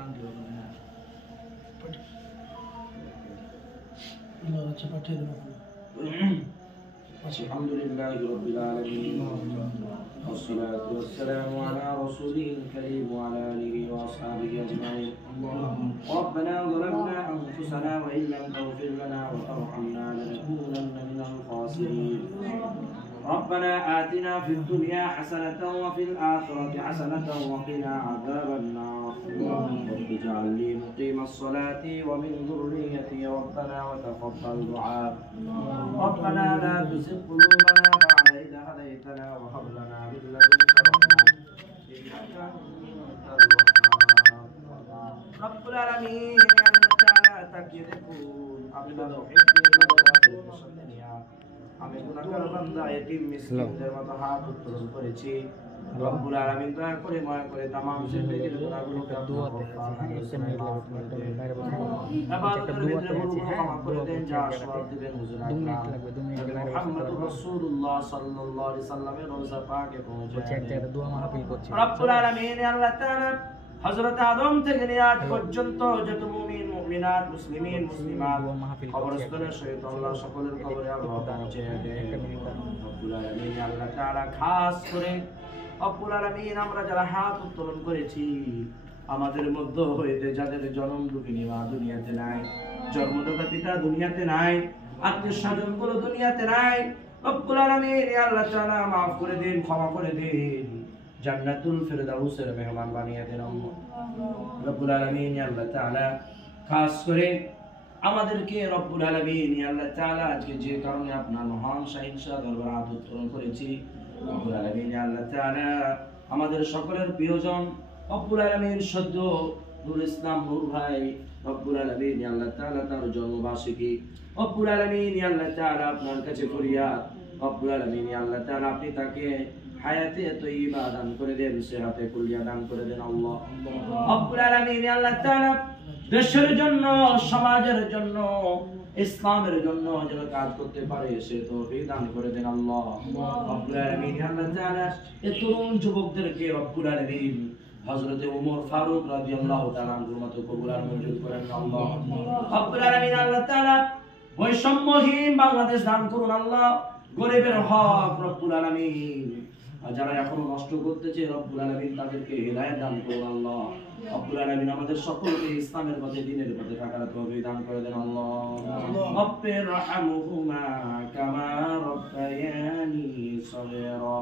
الحمد لله رب العالمين والصلاة والسلام على رسوله الكريم وعلى آله وأصحابه أجمعين. ربنا ظلمنا أنفسنا وإن لم تغفر لنا وترحمنا لنكونن من الخاسرين. ربنا آتنا في الدنيا حسنة وفي الآخرة حسنة وقنا عذاب النار. رب اجعلني مقيم الصلاة ومن ذريتي ربنا وتقبل دعاء. ربنا لا تزغ قلوبنا بعد إذ هديتنا وهب لنا من لدنك رحمة إنك أنت الوهاب. رب العالمين تعالى تكيدكم أبدا أحبي আমি গুনাহগার বান্দা এতিম মিসকিনদের মতো হাত উত্তোলন করেছি। রব্বুল আলামিন দয়া করে মায়া করে তামাম জিন্দেগীর গুনাহগুলোকে দোয়াতে ক্ষমা করে দেন, যা সওয়াব দিবেন হুজুর আকরাম মুহাম্মদুর রাসূলুল্লাহ সাল্লাল্লাহু আলাইহি সাল্লামের রওজা পাকে পৌঁছে রব্বুল আলামিন আল্লাহ তাআলা হযরত আদম থেকে নিয়ে আজ পর্যন্ত যত মুমিন মুমিনাত মুসলিমিন মুসলিমাত কবরস্থানের সহিত আল্লাহ সকলের কবরে আল্লাহ পৌঁছে দেন। রব্বুল আলামিন আল্লাহ তাআলা খাস করে রব্বুল আলামিন আমরা যারা হাত উত্তোলন করেছি আমাদের মধ্যে হইতে যাদের জনম দুঃখিনী মা দুনিয়াতে নাই, জন্মদাতা পিতা দুনিয়াতে নাই, আত্মীয় স্বজন গুলো দুনিয়াতে নাই, রব্বুল আলামিন আল্লাহ তাআলা মাফ করে দিন, ক্ষমা করে দিন, জান্নাতুল ফিরদাউসের মেহমান বানিয়ে দেন রব্বুল আলামিন আল্লাহ তাআলা। খাস করে আমাদেরকে রব্বুল আলামিন আল্লাহ তাআলা আজকে যে কারণে আপনার মহান শাহিনশাহ দরবারে হাত উত্তোলন করেছি রব্বুল আলামিন আল্লাহ তাআলা আমাদের সকলের প্রিয়জন রব্বুল আলামিন সদ্য নুরুল ইসলাম নূর ভাই রব্বুল আলামিন আল্লাহ তাআলা তার জন্মবার্ষিকী রব্বুল আলামিন আল্লাহ তাআলা আপনার কাছে ফরিয়াদ রব্বুল আলামিন আল্লাহ তাআলা আপনি তাকে হায়াতে তয়্যিবা দান করে দেন, সেহাতে কুলিয়া দান করে দেন আল্লাহ রব্বুল আলামিন আল্লাহ তাআলা। দেশের জন্য সমাজের জন্য ইসলামের জন্য যারা কাজ করতে পারে সে তৌফিক দান করে দেন আল্লাহ রব্বুল আলামিন আল্লাহ তাআলা। এই তরুণ যুবকদেরকে রব্বুল আলামিন হযরত ওমর ফারুক রাদিয়াল্লাহু তাআলা আনহুর মতো কবুল আর মঞ্জুর করেন আল্লাহ রব্বুল আলামিন আল্লাহ তাআলা। বৈষম্যহীন বাংলাদেশ দান করুন আল্লাহ, গরিবের হক রব্বুল আলামিন যারা এখনো নষ্ট করতেছে রব্বুল আলামিন তাদেরকে হিদায়াত দান করুন আল্লাহ রব্বুল আলামিন। আমাদের সকলকে ইসলামের পথে দ্বীনের পথে থাকার তৌফিক দান করে দেন আল্লাহ। রব্বির রহমহুমা কামা রাব্বায়ানি সগীরা।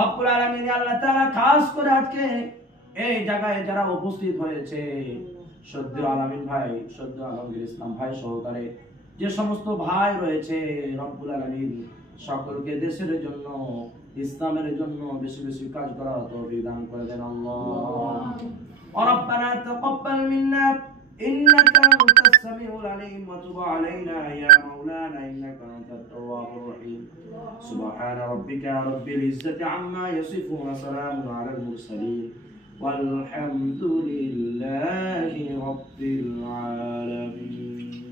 রব্বুল আলামিন আল্লাহ তাআলা খাস করে আজকে এই জায়গায় যারা উপস্থিত হয়েছে সদ্য আলামিন ভাই, সদ্য আলমগীর ইসলাম ভাই সহকারে যে সমস্ত ভাই রয়েছে রব্বুল আলামিন সকলকে দেশের জন্য ইসলামের জন্য বেশি বেশি কাজ করার তৌফিক দান করে দেন আল্লাহ। রব্বানা তাকাব্বাল মিন্না ইন্নাকা আনতাস সামিউল আলিম ওয়া তুব আলাইনা ইয়া মাওলানা ইন্নাকা আনতাত তাওয়াবুর রহিম। সুবহানা রাব্বিকা রাব্বিল ইজ্জাতি আম্মা ইয়াসিফুন ওয়া সালামুন আলাল মুরসালিন ওয়াল হামদুলিল্লাহি রাব্বিল আলামিন।